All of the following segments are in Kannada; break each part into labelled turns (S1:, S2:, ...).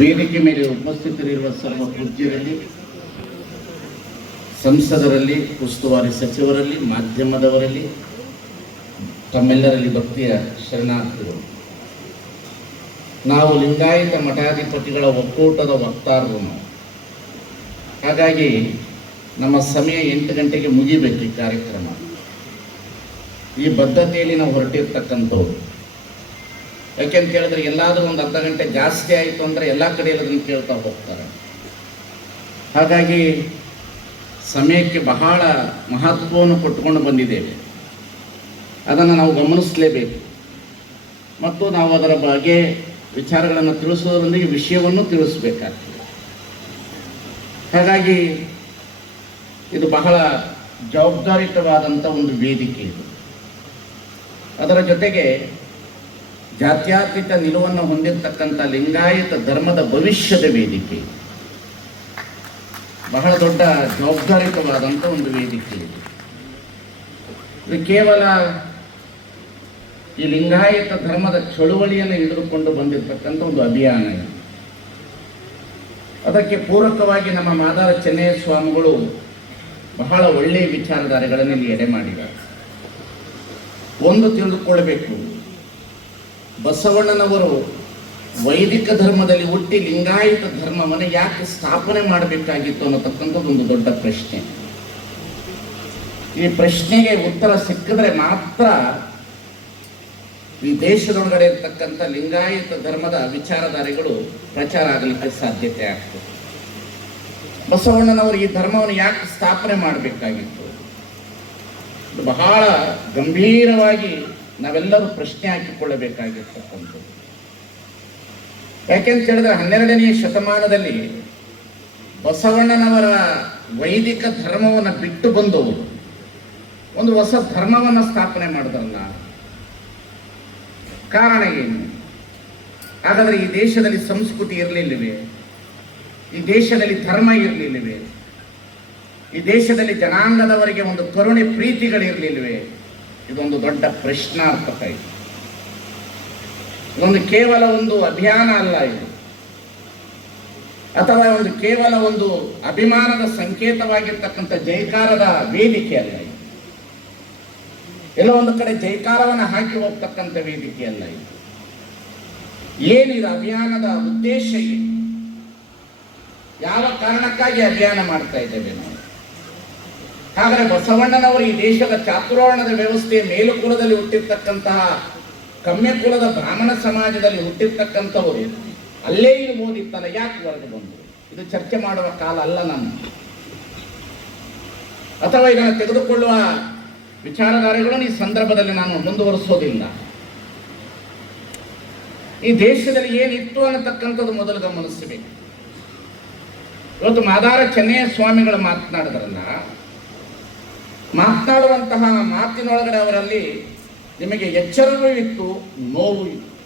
S1: ವೇದಿಕೆ ಮೇಲೆ ಉಪಸ್ಥಿತರಿರುವ ಸರ್ವ ಪೂಜ್ಯರಲ್ಲಿ, ಸಂಸದರಲ್ಲಿ, ಉಸ್ತುವಾರಿ ಸಚಿವರಲ್ಲಿ, ಮಾಧ್ಯಮದವರಲ್ಲಿ, ತಮ್ಮೆಲ್ಲರಲ್ಲಿ ಭಕ್ತಿಯ ಶರಣಾರ್ಥಿಗಳು. ನಾವು ಲಿಂಗಾಯತ ಮಠಾಧಿಪತಿಗಳ ಒಕ್ಕೂಟದ ವಕ್ತಾರರು ಹಾಗಾಗಿ ನಮ್ಮ ಸಮಯ ಎಂಟು ಗಂಟೆಗೆ ಮುಗಿಬೇಕು ಈ ಕಾರ್ಯಕ್ರಮ. ಈ ಬದ್ಧತೆಯಲ್ಲಿ ನಾವು ಹೊರಟಿರ್ತಕ್ಕಂಥವ್ರು. ಯಾಕೆಂತ ಹೇಳಿದ್ರೆ ಎಲ್ಲಾದರೂ ಒಂದು ಅರ್ಧ ಗಂಟೆ ಜಾಸ್ತಿ ಆಯಿತು ಅಂದರೆ ಎಲ್ಲ ಕಡೆ ಅದನ್ನು ಕೇಳ್ತಾ ಹೋಗ್ತಾರೆ. ಹಾಗಾಗಿ ಸಮಯಕ್ಕೆ ಬಹಳ ಮಹತ್ವವನ್ನು ಕೊಟ್ಟುಕೊಂಡು ಬಂದಿದ್ದೇವೆ. ಅದನ್ನು ನಾವು ಗಮನಿಸಲೇಬೇಕು. ಮತ್ತು ನಾವು ಅದರ ಬಗ್ಗೆ ವಿಚಾರಗಳನ್ನು ತಿಳಿಸೋದರೊಂದಿಗೆ ವಿಷಯವನ್ನು ತಿಳಿಸಬೇಕಾಗ್ತದೆ. ಹಾಗಾಗಿ ಇದು ಬಹಳ ಜವಾಬ್ದಾರಿತವಾದಂಥ ಒಂದು ವೇದಿಕೆ ಇದು. ಅದರ ಜೊತೆಗೆ ಜಾತ್ಯತೀತ ನಿಲುವನ್ನು ಹೊಂದಿರತಕ್ಕಂಥ ಲಿಂಗಾಯತ ಧರ್ಮದ ಭವಿಷ್ಯದ ವೇದಿಕೆ. ಬಹಳ ದೊಡ್ಡ ಜವಾಬ್ದಾರಿತವಾದಂಥ ಒಂದು ವೇದಿಕೆ ಇದು. ಕೇವಲ ಈ ಲಿಂಗಾಯತ ಧರ್ಮದ ಚಳುವಳಿಯನ್ನು ಹಿಡಿದುಕೊಂಡು ಬಂದಿರತಕ್ಕಂಥ ಒಂದು ಅಭಿಯಾನ. ಅದಕ್ಕೆ ಪೂರಕವಾಗಿ ನಮ್ಮ ಮಾದಾರ ಚೆನ್ನಯ್ಯ ಸ್ವಾಮಿಗಳು ಬಹಳ ಒಳ್ಳೆಯ ವಿಚಾರಧಾರೆಗಳನ್ನು ಇಲ್ಲಿ ಎಡೆ ಮಾಡಿದ್ದಾರೆ. ಒಂದು ತಿಳಿದುಕೊಳ್ಳಬೇಕು. ಬಸವಣ್ಣನವರು ವೈದಿಕ ಧರ್ಮದಲ್ಲಿ ಹುಟ್ಟಿ ಲಿಂಗಾಯತ ಧರ್ಮವನ್ನು ಯಾಕೆ ಸ್ಥಾಪನೆ ಮಾಡಬೇಕಾಗಿತ್ತು ಅನ್ನತಕ್ಕಂಥದ್ದು ಒಂದು ದೊಡ್ಡ ಪ್ರಶ್ನೆ. ಈ ಪ್ರಶ್ನೆಗೆ ಉತ್ತರ ಸಿಕ್ಕಿದ್ರೆ ಮಾತ್ರ ಈ ದೇಶದೊಳಗಡೆ ಇರ್ತಕ್ಕಂಥ ಲಿಂಗಾಯತ ಧರ್ಮದ ವಿಚಾರಧಾರೆಗಳು ಪ್ರಚಾರ ಆಗಲಿಕ್ಕೆ ಸಾಧ್ಯತೆ ಆಗ್ತದೆ. ಬಸವಣ್ಣನವರು ಈ ಧರ್ಮವನ್ನು ಯಾಕೆ ಸ್ಥಾಪನೆ ಮಾಡಬೇಕಾಗಿತ್ತು? ಬಹಳ ಗಂಭೀರವಾಗಿ ನಾವೆಲ್ಲರೂ ಪ್ರಶ್ನೆ ಹಾಕಿಕೊಳ್ಳಬೇಕಾಗಿರ್ತಕ್ಕಂಥದ್ದು. ಯಾಕೆಂತ ಹೇಳಿದ್ರೆ ಹನ್ನೆರಡನೆಯ ಶತಮಾನದಲ್ಲಿ ಬಸವಣ್ಣನವರ ವೈದಿಕ ಧರ್ಮವನ್ನು ಬಿಟ್ಟು ಬಂದು ಒಂದು ಹೊಸ ಧರ್ಮವನ್ನು ಸ್ಥಾಪನೆ ಮಾಡಿದ್ರಲ್ಲ. ಕಾರಣ ಏನು? ಹಾಗಾದರೆ ಈ ದೇಶದಲ್ಲಿ ಸಂಸ್ಕೃತಿ ಇರಲಿಲ್ಲವೇ? ಈ ದೇಶದಲ್ಲಿ ಧರ್ಮ ಇರಲಿಲ್ಲವೇ? ಈ ದೇಶದಲ್ಲಿ ಜನಾಂಗದವರಿಗೆ ಒಂದು ಕರುಣೆ ಪ್ರೀತಿಗಳಿರಲಿಲ್ವೇ ಇದೊಂದು ದೊಡ್ಡ ಪ್ರಶ್ನಾರ್ಥಕ ಇದು. ಇದೊಂದು ಕೇವಲ ಒಂದು ಅಭಿಯಾನ ಅಲ್ಲ ಇದು. ಅಥವಾ ಒಂದು ಕೇವಲ ಒಂದು ಅಭಿಮಾನದ ಸಂಕೇತವಾಗಿರ್ತಕ್ಕಂಥ ಜೈಕಾರದ ವೇದಿಕೆ ಅಲ್ಲ ಇದು. ಎಲ್ಲೋ ಒಂದು ಕಡೆ ಜೈಕಾರವನ್ನು ಹಾಕಿ ಹೋಗ್ತಕ್ಕಂಥ ವೇದಿಕೆ ಅಲ್ಲ ಇದು. ಏನಿದು ಅಭಿಯಾನದ ಉದ್ದೇಶ ಏನು? ಯಾವ ಕಾರಣಕ್ಕಾಗಿ ಅಭಿಯಾನ ಮಾಡ್ತಾ ಇದ್ದೇವೆ ನಾವು? ಹಾಗಾದ್ರೆ ಬಸವಣ್ಣನವರು ಈ ದೇಶದ ಚಾತುರ್ವರ್ಣದ ವ್ಯವಸ್ಥೆಯ ಮೇಲುಕುಲದಲ್ಲಿ ಹುಟ್ಟಿರ್ತಕ್ಕಂತಹ ಕುಲದ ಬ್ರಾಹ್ಮಣ ಸಮಾಜದಲ್ಲಿ ಹುಟ್ಟಿರ್ತಕ್ಕಂಥವರು ಅಲ್ಲೇ ಇರ್ಬೋದಿತ್ತಲ್ಲ ಯಾಕೆ ಹೊರಗೆ ಬಂದರು ಇದು ಚರ್ಚೆ ಮಾಡುವ ಕಾಲ ಅಲ್ಲ ನಾನು ಅಥವಾ ಇದನ್ನು ತೆಗೆದುಕೊಳ್ಳುವ ವಿಚಾರಧಾರೆಗಳನ್ನು ಈ ಸಂದರ್ಭದಲ್ಲಿ ನಾನು ಮುಂದುವರಿಸೋದಿಲ್ಲ. ಈ ದೇಶದಲ್ಲಿ ಏನಿತ್ತು ಅನ್ನತಕ್ಕಂಥದ್ದು ಮೊದಲು ಗಮನಿಸಬೇಕು. ಇವತ್ತು ಮಾದಾರ ಚೆನ್ನಯ್ಯ ಸ್ವಾಮಿಗಳು ಮಾತನಾಡಿದ್ರಲ್ಲ ಮಾತನಾಡುವಂತಹ ಮಾತಿನೊಳಗಡೆ ಅವರಲ್ಲಿ ನಿಮಗೆ ಎಚ್ಚರವೂ ಇತ್ತು, ನೋವು ಇತ್ತು.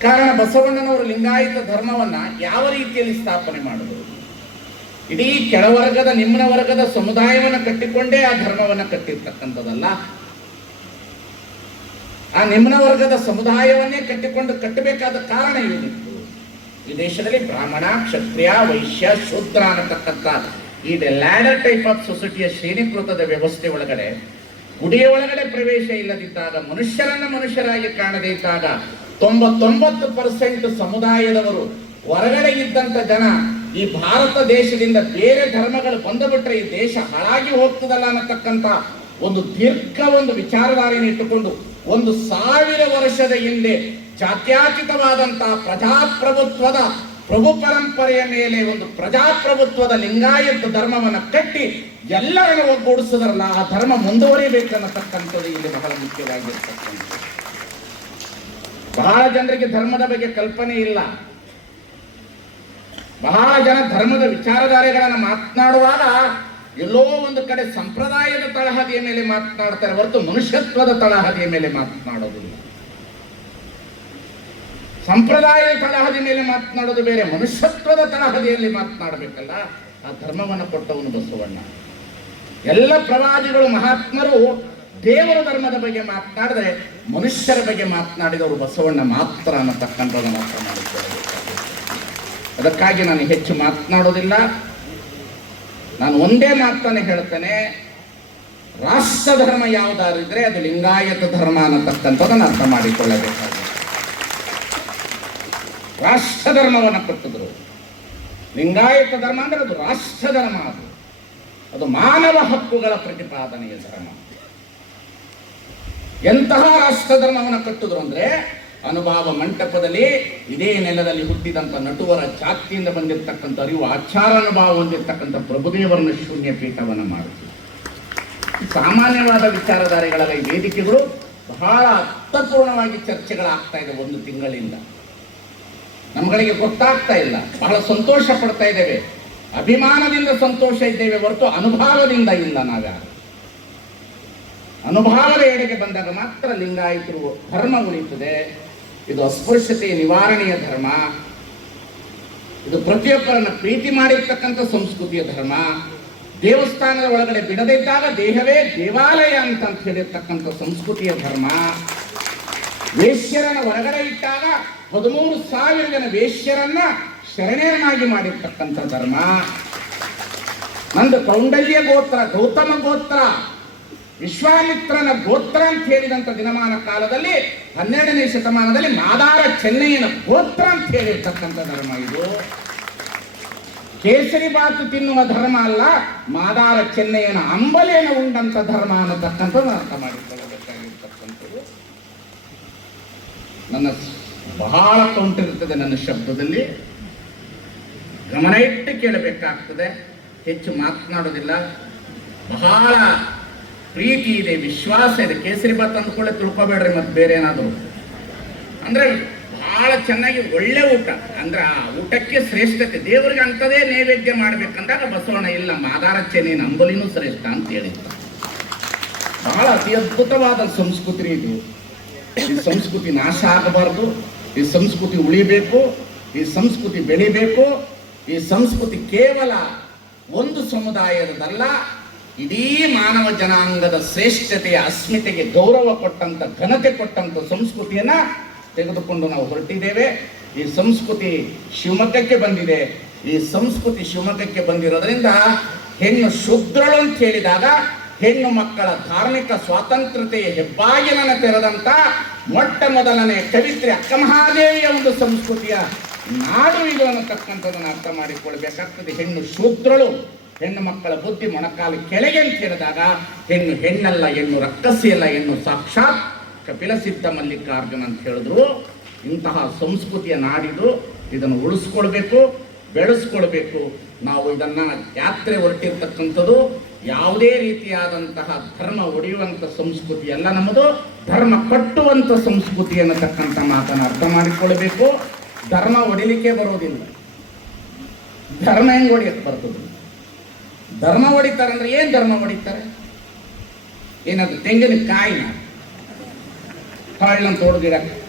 S1: ಕಾರಣ ಬಸವಣ್ಣನವರು ಲಿಂಗಾಯತ ಧರ್ಮವನ್ನ ಯಾವ ರೀತಿಯಲ್ಲಿ ಸ್ಥಾಪನೆ ಮಾಡಿದರು? ಇಡೀ ಕೆಳವರ್ಗದ ನಿಮ್ನ ವರ್ಗದ ಸಮುದಾಯವನ್ನು ಕಟ್ಟಿಕೊಂಡೇ ಆ ಧರ್ಮವನ್ನು ಕಟ್ಟಿರ್ತಕ್ಕಂಥದ್ದಲ್ಲ. ಆ ನಿಮ್ನ ವರ್ಗದ ಸಮುದಾಯವನ್ನೇ ಕಟ್ಟಿಕೊಂಡು ಕಟ್ಟಬೇಕಾದ ಕಾರಣ ಏನಿತ್ತು? ಈ ದೇಶದಲ್ಲಿ ಬ್ರಾಹ್ಮಣ, ಕ್ಷತ್ರಿಯ, ವೈಶ್ಯ, ಶೂದ್ರ ಅನ್ನತಕ್ಕಂಥ ಈ ಲ್ಯಾಡರ್ ಟೈಪ್ ಆಫ್ ಸೊಸೈಟಿಯ ಶ್ರೇಣೀಕೃತದ ವ್ಯವಸ್ಥೆ ಒಳಗಡೆ, ಗುಡಿಯ ಒಳಗಡೆ ಪ್ರವೇಶ ಇಲ್ಲದಿದ್ದಾಗ, ಮನುಷ್ಯರನ್ನ ಮನುಷ್ಯರಾಗಿ ಕಾಣದೇ ಇದ್ದಾಗ, ತೊಂಬತ್ತೊಂಬತ್ತು ಪರ್ಸೆಂಟ್ ಸಮುದಾಯದವರು ಹೊರಗಡೆ ಇದ್ದಂತ ಜನ ಈ ಭಾರತ ದೇಶದಿಂದ ಬೇರೆ ಧರ್ಮಗಳು ಬಂದುಬಿಟ್ರೆ ಈ ದೇಶ ಹಾಳಾಗಿ ಹೋಗ್ತದಲ್ಲ ಅನ್ನತಕ್ಕಂಥ ಒಂದು ದೀರ್ಘ ಒಂದು ವಿಚಾರಧಾರೆಯನ್ನು ಇಟ್ಟುಕೊಂಡು ಒಂದು ಸಾವಿರ ವರ್ಷದ ಹಿಂದೆ ಜಾತ್ಯಾತೀತವಾದಂತಹ ಪ್ರಜಾಪ್ರಭುತ್ವದ ಪ್ರಭು ಪರಂಪರೆಯ ಮೇಲೆ ಒಂದು ಪ್ರಜಾಪ್ರಭುತ್ವದ ಲಿಂಗಾಯತ ಧರ್ಮವನ್ನು ಕಟ್ಟಿ ಎಲ್ಲರನ್ನು ಒಗ್ಗೂಡಿಸಿದ್ರಲ್ಲ ಆ ಧರ್ಮ ಮುಂದುವರಿಬೇಕನ್ನತಕ್ಕಂಥದ್ದು ಇಲ್ಲಿ ಬಹಳ ಮುಖ್ಯವಾಗಿರ್ತಕ್ಕಂಥದ್ದು. ಬಹಳ ಜನರಿಗೆ ಧರ್ಮದ ಬಗ್ಗೆ ಕಲ್ಪನೆ ಇಲ್ಲ. ಬಹಳ ಜನ ಧರ್ಮದ ವಿಚಾರಧಾರೆಗಳನ್ನು ಮಾತನಾಡುವಾಗ ಎಲ್ಲೋ ಒಂದು ಕಡೆ ಸಂಪ್ರದಾಯದ ತಳಹದಿಯ ಮೇಲೆ ಮಾತನಾಡ್ತಾರೆ ಹೊರತು ಮನುಷ್ಯತ್ವದ ತಳಹದಿಯ ಮೇಲೆ ಮಾತನಾಡೋದಿಲ್ಲ. ಸಂಪ್ರದಾಯದ ತಳಹದಿ ಮೇಲೆ ಮಾತನಾಡೋದು ಬೇರೆ, ಮನುಷ್ಯತ್ವದ ತಳಹದಿಯಲ್ಲಿ ಮಾತನಾಡಬೇಕಲ್ಲ, ಆ ಧರ್ಮವನ್ನು ಕೊಟ್ಟವನು ಬಸವಣ್ಣ. ಎಲ್ಲ ಪ್ರವಾದಿಗಳು, ಮಹಾತ್ಮರು ದೇವರ ಧರ್ಮದ ಬಗ್ಗೆ ಮಾತನಾಡಿದ್ರೆ ಮನುಷ್ಯರ ಬಗ್ಗೆ ಮಾತನಾಡಿದವರು ಬಸವಣ್ಣ ಮಾತ್ರ ಅನ್ನತಕ್ಕಂಥದ್ದನ್ನು ಮಾತ್ರ ಮಾಡಿದ್ದಾರೆ ಅದಕ್ಕಾಗಿ ನಾನು ಹೆಚ್ಚು ಮಾತನಾಡೋದಿಲ್ಲ. ನಾನು ಒಂದೇ ಮಾತನ್ನು ಹೇಳ್ತೇನೆ, ರಾಷ್ಟ್ರ ಧರ್ಮ ಯಾವುದಾದ್ರೆ ಅದು ಲಿಂಗಾಯತ ಧರ್ಮ ಅನ್ನತಕ್ಕಂಥದ್ದನ್ನು ಅರ್ಥ ಮಾಡಿಕೊಳ್ಳಬೇಕಾಗುತ್ತೆ. ರಾಷ್ಟ್ರ ಧರ್ಮವನ್ನು ಕೊಟ್ಟಿದ್ರು. ಲಿಂಗಾಯತ ಧರ್ಮ ಅಂದರೆ ಅದು ರಾಷ್ಟ್ರ ಧರ್ಮ ಅದು. ಅದು ಮಾನವ ಹಕ್ಕುಗಳ ಪ್ರತಿಪಾದನೆಯ ಧರ್ಮ. ಎಂತಹ ರಾಷ್ಟ್ರ ಧರ್ಮವನ್ನು ಕಟ್ಟಿದ್ರು ಅಂದ್ರೆ ಅನುಭಾವ ಮಂಟಪದಲ್ಲಿ ಇದೇ ನೆಲದಲ್ಲಿ ಹುಟ್ಟಿದಂತ ನಟುವರ ಜಾತಿಯಿಂದ ಬಂದಿರತಕ್ಕಂಥ ಅರಿವು, ಆಚಾರ ಅನುಭಾವ ಹೊಂದಿರತಕ್ಕಂಥ ಪ್ರಭುದೇವರನ್ನ ಶೂನ್ಯ ಪೀಠವನ್ನು ಮಾಡಿದ್ರು ಸಾಮಾನ್ಯವಾದ ವಿಚಾರಧಾರೆಗಳ ವೇದಿಕೆಗಳು ಬಹಳ ಅರ್ಥಪೂರ್ಣವಾಗಿ ಚರ್ಚೆಗಳಾಗ್ತಾ ಇದೆ ಒಂದು ತಿಂಗಳಿಂದ. ನಮ್ಗಳಿಗೆ ಗೊತ್ತಾಗ್ತಾ ಇಲ್ಲ. ಬಹಳ ಸಂತೋಷ ಪಡ್ತಾ ಇದ್ದೇವೆ. ಅಭಿಮಾನದಿಂದ ಸಂತೋಷ ಇದ್ದೇವೆ ಹೊರತು ಅನುಭವದಿಂದ ಇಲ್ಲ ನಾವ್ಯಾರು. ಅನುಭಾವದ ಎಡೆಗೆ ಬಂದಾಗ ಮಾತ್ರ ಲಿಂಗಾಯತರು ಧರ್ಮ ಉಳಿತದೆ. ಇದು ಅಸ್ಪೃಶ್ಯತೆಯ ನಿವಾರಣೆಯ ಧರ್ಮ. ಇದು ಪ್ರತಿಯೊಬ್ಬರನ್ನ ಪ್ರೀತಿ ಮಾಡಿರ್ತಕ್ಕಂಥ ಸಂಸ್ಕೃತಿಯ ಧರ್ಮ. ದೇವಸ್ಥಾನದ ಒಳಗಡೆ ಬಿಡದಿದ್ದಾಗ ದೇಹವೇ ದೇವಾಲಯ ಅಂತ ಅಂತ ಹೇಳಿರ್ತಕ್ಕಂಥ ಸಂಸ್ಕೃತಿಯ ಧರ್ಮ. ವೇಶ್ಯರನ್ನ ಹೊರಗಡೆ ಇಟ್ಟಾಗ ಹದಿಮೂರು ಸಾವಿರ ಜನ ವೇಶ್ಯರನ್ನ ಶರಣೆಯನ್ನಾಗಿ ಮಾಡಿರ್ತಕ್ಕಂಥ ಧರ್ಮ. ನಂದು ಕೌಂಡಲ್ಯ ಗೋತ್ರ, ಗೌತಮ ಗೋತ್ರ, ವಿಶ್ವಾಮಿತ್ರನ ಗೋತ್ರ ಅಂತ ಹೇಳಿದಂತ ದಿನಮಾನ ಕಾಲದಲ್ಲಿ, ಹನ್ನೆರಡನೇ ಶತಮಾನದಲ್ಲಿ ಮಾದಾರ ಚೆನ್ನಯ್ಯನ ಗೋತ್ರ ಅಂತ ಹೇಳಿರ್ತಕ್ಕಂಥ ಧರ್ಮ ಇದು. ಕೇಸರಿ ಬಾತು ತಿನ್ನುವ ಧರ್ಮ ಅಲ್ಲ, ಮಾದಾರ ಚೆನ್ನಯ್ಯನ ಅಂಬಲೇನ ಉಂಡಂತ ಧರ್ಮ ಅನ್ನತಕ್ಕಂಥದ್ದು ಅರ್ಥ ಮಾಡಿಕೊಳ್ಳಬೇಕಾಗಿರ್ತಕ್ಕಂಥದ್ದು ನನ್ನ ಬಹಳ ಕೌಂಟ್ ಇರ್ತದೆ ನನ್ನ ಶಬ್ದದಲ್ಲಿ. ಗಮನ ಇಟ್ಟು ಕೇಳಬೇಕಾಗ್ತದೆ. ಹೆಚ್ಚು ಮಾತನಾಡೋದಿಲ್ಲ. ಬಹಳ ಪ್ರೀತಿ ಇದೆ, ವಿಶ್ವಾಸ ಇದೆ. ಕೇಸರಿ ಬಾತ್ ಅಂದ್ಕೊಳ್ಳೆ ತಿಳ್ಕೊಬೇಡ್ರಿ ಮತ್ತೆ ಬೇರೆ ಏನಾದರೂ. ಅಂದ್ರೆ ಬಹಳ ಚೆನ್ನಾಗಿ ಒಳ್ಳೆ ಊಟ. ಅಂದ್ರೆ ಆ ಊಟಕ್ಕೆ ಶ್ರೇಷ್ಠತೆ. ದೇವರಿಗೆ ಅಂತದೇ ನೈವೇದ್ಯ ಮಾಡ್ಬೇಕಂದಾಗ ಬಸವಣ್ಣ, ಇಲ್ಲ ಮಾದಾರ ಚೆನ್ನಿ ನಂಬಲಿನೂ ಶ್ರೇಷ್ಠ ಅಂತ ಹೇಳಿದ್ದ ಬಹಳ ಅತಿ ಅದ್ಭುತವಾದ ಸಂಸ್ಕೃತಿ ಇದು. ಈ ಸಂಸ್ಕೃತಿ ನಾಶ ಆಗಬಾರ್ದು, ಈ ಸಂಸ್ಕೃತಿ ಉಳಿಬೇಕು, ಈ ಸಂಸ್ಕೃತಿ ಬೆಳಿಬೇಕು, ಈ ಸಂಸ್ಕೃತಿ ಕೇವಲ ಒಂದು ಸಮುದಾಯದಲ್ಲ ಇಡೀ ಮಾನವ ಜನಾಂಗದ ಶ್ರೇಷ್ಠತೆಯ ಅಸ್ಮಿತೆಗೆ ಗೌರವ ಕೊಟ್ಟಂತ, ಘನತೆ ಕೊಟ್ಟಂತ ಸಂಸ್ಕೃತಿಯನ್ನ ತೆಗೆದುಕೊಂಡು ನಾವು ಹೊರಟಿದ್ದೇವೆ. ಈ ಸಂಸ್ಕೃತಿ ಶಿವಮೊಗ್ಗಕ್ಕೆ ಬಂದಿದೆ. ಈ ಸಂಸ್ಕೃತಿ ಶಿವಮೊಗ್ಗಕ್ಕೆ ಬಂದಿರೋದ್ರಿಂದ ಹೆಣ್ಣು ಶುದ್ರಳು ಅಂತ ಹೇಳಿದಾಗ ಹೆಣ್ಣು ಮಕ್ಕಳ ಧಾರ್ಮಿಕ ಸ್ವಾತಂತ್ರ್ಯತೆಯ ಹೆಬ್ಬಾಗಿಲನ್ನು ತೆರೆದಂತ ಮೊಟ್ಟ ಮೊದಲನೇ ಕವಿತ್ರಿ ಅಕ್ಕಮಹಾದೇವಿಯ ಒಂದು ಸಂಸ್ಕೃತಿಯ ನಾಡು ಇದು ಅನ್ನತಕ್ಕಂಥದ್ದನ್ನು ಅರ್ಥ ಮಾಡಿಕೊಳ್ಬೇಕಾಗ್ತದೆ. ಹೆಣ್ಣು ಶೂದ್ರಳು, ಹೆಣ್ಣು ಮಕ್ಕಳ ಬುದ್ಧಿ ಮೊಣಕಾಲು ಕೆಳಗೆ ಅಂತ ಹೇಳಿದಾಗ ಹೆಣ್ಣು ಹೆಣ್ಣಲ್ಲ, ಹೆಣ್ಣು ರಕ್ಕಸಿ ಅಲ್ಲ ಹೆಣ್ಣು ಸಾಕ್ಷಾತ್ ಕಪಿಲ ಸಿದ್ಧ ಮಲ್ಲಿಕಾರ್ಜುನ ಅಂತ ಹೇಳಿದ್ರು. ಇಂತಹ ಸಂಸ್ಕೃತಿಯ ನಾಡಿದು ಇದನ್ನು ಉಳಿಸ್ಕೊಳ್ಬೇಕು, ಬೆಳೆಸ್ಕೊಳ್ಬೇಕು. ನಾವು ಇದನ್ನ ಯಾತ್ರೆ ಹೊರಟಿರ್ತಕ್ಕಂಥದ್ದು ಯಾವುದೇ ರೀತಿಯಾದಂತಹ ಧರ್ಮ ಒಡೆಯುವಂಥ ಸಂಸ್ಕೃತಿ ಅಲ್ಲ ನಮ್ಮದು, ಧರ್ಮ ಕಟ್ಟುವಂಥ ಸಂಸ್ಕೃತಿ ಅನ್ನತಕ್ಕಂಥ ಮಾತನ್ನು ಅರ್ಥ ಮಾಡಿಕೊಳ್ಬೇಕು ಧರ್ಮ ಒಡಿಲಿಕ್ಕೆ ಬರೋದಿಲ್ಲ. ಧರ್ಮ ಹೆಂಗ್ ಹೊಡಿಯಕ್ಕೆ ಬರ್ತದೆ? ಧರ್ಮ ಹೊಡಿತಾರೆ ಅಂದ್ರೆ ಏನು ಧರ್ಮ ಹೊಡಿತಾರೆ ಏನದು ತೆಂಗಿನ ಕಾಯಿನ ಕಾಳನ್ನ ತೋಡ್ದಿರಕ್ಕೆ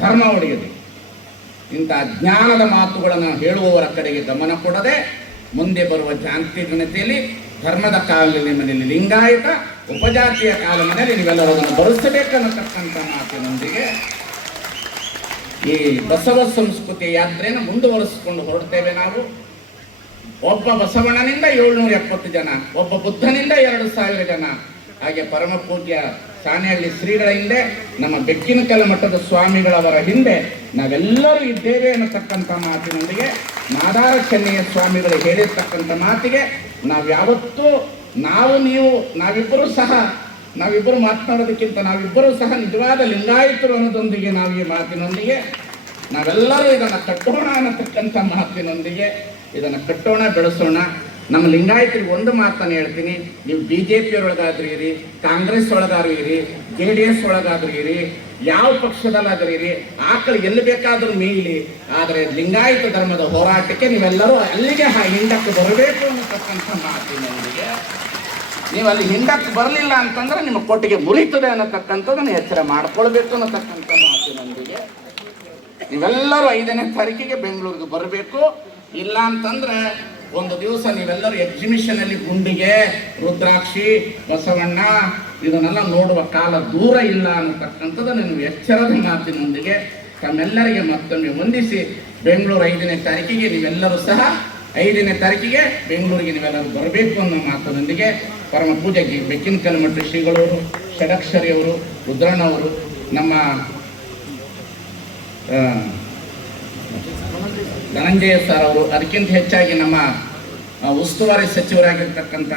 S1: ಧರ್ಮ ಒಡೆಯದು. ಇಂಥ ಜ್ಞಾನದ ಮಾತುಗಳನ್ನು ಹೇಳುವವರ ಕಡೆಗೆ ಗಮನ ಕೊಡದೆ ಮುಂದೆ ಬರುವ ಜಾಂತಿ ಗಣತೆಯಲ್ಲಿ ಧರ್ಮದ ಕಾಲದಲ್ಲಿ ಲಿಂಗಾಯತ, ಉಪಜಾತಿಯ ಕಾಲದಲ್ಲಿ ನೀವೆಲ್ಲರೂ ಅದನ್ನು ಬರೆಸಬೇಕನ್ನತಕ್ಕಂಥ ಮಾತಿನೊಂದಿಗೆ ಈ ಬಸವ ಸಂಸ್ಕೃತಿ ಯಾತ್ರೆಯನ್ನು ಮುಂದುವರಿಸಿಕೊಂಡು ಹೊರಡ್ತೇವೆ ನಾವು. ಒಬ್ಬ ಬಸವಣ್ಣನಿಂದ ಏಳ್ನೂರ ಎಪ್ಪತ್ತು ಜನ, ಒಬ್ಬ ಬುದ್ಧನಿಂದ ಎರಡು ಸಾವಿರ ಜನ, ಹಾಗೆ ಪರಮ ಪೂಜ್ಯ ಸಾನೆಹಳ್ಳಿ ಶ್ರೀಗಳ ಹಿಂದೆ, ನಮ್ಮ ಬೆಕ್ಕಿನಕಲ ಮಠದ ಸ್ವಾಮಿಗಳವರ ಹಿಂದೆ ನಾವೆಲ್ಲರೂ ಇದ್ದೇವೆ ಅನ್ನತಕ್ಕಂಥ ಮಾತಿನೊಂದಿಗೆ ನಾದಾರ ಚೆನ್ನಯ್ಯ ಸ್ವಾಮಿಗಳು ಹೇಳಿರ್ತಕ್ಕಂಥ ಮಾತಿಗೆ ನಾವ್ಯಾವತ್ತೂ ನಾವು ನೀವು, ನಾವಿಬ್ಬರೂ ಸಹ, ನಾವಿಬ್ಬರು ಮಾತನಾಡೋದಕ್ಕಿಂತ ನಾವಿಬ್ಬರೂ ಸಹ ನಿಜವಾದ ಲಿಂಗಾಯತರು ಅನ್ನೋದೊಂದಿಗೆ ನಾವು ಈ ಮಾತಿನೊಂದಿಗೆ, ನಾವೆಲ್ಲರೂ ಇದನ್ನು ಕಟ್ಟೋಣ ಅನ್ನತಕ್ಕಂಥ ಮಾತಿನೊಂದಿಗೆ ಇದನ್ನು ಕಟ್ಟೋಣ, ಬೆಳೆಸೋಣ. ನಮ್ಮ ಲಿಂಗಾಯತರಿಗೆ ಒಂದು ಮಾತನ್ನು ಹೇಳ್ತೀನಿ. ನೀವು ಬಿ ಜೆ ಇರಿ ಕಾಂಗ್ರೆಸ್ ಒಳಗಾದ್ರೂ ಇರಿ ಜೆ ಡಿ ಎಸ್ ಒಳಗಾದ್ರೂ ಇರಿ ಯಾವ ಪಕ್ಷದಲ್ಲಾದ್ರೀರಿ? ಆಕಳು ಎಲ್ಲಿ ಬೇಕಾದರೂ ಮೀಲಿ ಆದರೆ ಲಿಂಗಾಯತ ಧರ್ಮದ ಹೋರಾಟಕ್ಕೆ ನೀವೆಲ್ಲರೂ ಅಲ್ಲಿಗೆ ಹಿಂದಕ್ಕೆ ಬರಬೇಕು ಅನ್ನತಕ್ಕಂಥ ಮಾತಿನೊಂದಿಗೆ ನೀವು ಅಲ್ಲಿ ಹಿಂದಕ್ಕೆ ಬರಲಿಲ್ಲ ಅಂತಂದ್ರೆ ನಿಮ್ಮ ಕೊಟ್ಟಿಗೆ ಮುರಿತದೆ ಅನ್ನತಕ್ಕಂಥದ್ದನ್ನು ಎಚ್ಚರ ಮಾಡ್ಕೊಳ್ಬೇಕು ಅನ್ನತಕ್ಕಂಥ ಮಾತಿನೊಂದಿಗೆ ನೀವೆಲ್ಲರೂ ಐದನೇ ತಾರೀಕಿಗೆ ಬೆಂಗಳೂರಿಗೆ ಬರಬೇಕು. ಇಲ್ಲ ಅಂತಂದ್ರೆ ಒಂದು ದಿವಸ ನೀವೆಲ್ಲರೂ ಎಕ್ಸಿಬಿಷನ್ ಅಲ್ಲಿ ಗುಂಡಿಗೆ, ರುದ್ರಾಕ್ಷಿ, ಬಸವಣ್ಣ ಇದನ್ನೆಲ್ಲ ನೋಡುವ ಕಾಲ ದೂರ ಇಲ್ಲ ಅನ್ನತಕ್ಕಂಥದ್ದು ನೀವು ಎಚ್ಚರದ ಮಾತಿನೊಂದಿಗೆ ತಮ್ಮೆಲ್ಲರಿಗೆ ಮತ್ತೊಮ್ಮೆ ಹೊಂದಿಸಿ ಬೆಂಗಳೂರು ಐದನೇ ತಾರೀಕಿಗೆ ನೀವೆಲ್ಲರೂ ಸಹ ಐದನೇ ತಾರೀಕಿಗೆ ಬೆಂಗಳೂರಿಗೆ ನೀವೆಲ್ಲರೂ ಬರಬೇಕು ಅನ್ನೋ ಮಾತಿನೊಂದಿಗೆ ಪರಮ ಪೂಜೆಗೆ ಬೆಕ್ಕಿನ ಕಲ್ಮಟ್ಟಿ ಶ್ರೀಗಳವರು, ಷಡಕ್ಷರಿಯವರು, ರುದ್ರಣ್ಣವರು, ನಮ್ಮ ಧನಂಜಯ ಸರ್ ಅವರು, ಅದಕ್ಕಿಂತ ಹೆಚ್ಚಾಗಿ ನಮ್ಮ ಉಸ್ತುವಾರಿ ಸಚಿವರಾಗಿರ್ತಕ್ಕಂಥ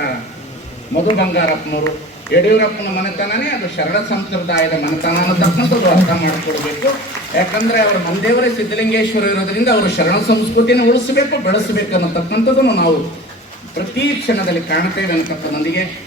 S1: ಮಧು ಬಂಗಾರಪ್ಪನವರು ಯಡಿಯೂರಪ್ಪನ ಮನೆತನನೇ ಅದು ಶರಣ ಸಂಪ್ರದಾಯದ ಮನೆತನ ಅನ್ನತಕ್ಕಂಥದ್ದು ಅರ್ಥ ಮಾಡಿಕೊಡ್ಬೇಕು. ಯಾಕಂದ್ರೆ ಅವರ ಮಂದೇವರೇ ಸಿದ್ಧಲಿಂಗೇಶ್ವರ ಇರೋದ್ರಿಂದ ಅವರು ಶರಣ ಸಂಸ್ಕೃತಿಯನ್ನು ಉಳಿಸಬೇಕು, ಬೆಳೆಸಬೇಕು ಅನ್ನತಕ್ಕಂಥದ್ದನ್ನು ನಾವು ಪ್ರತಿ ಕ್ಷಣದಲ್ಲಿ ಕಾಣ್ತೇವೆ ಅನ್ನತಕ್ಕಂಥದೊಂದಿಗೆ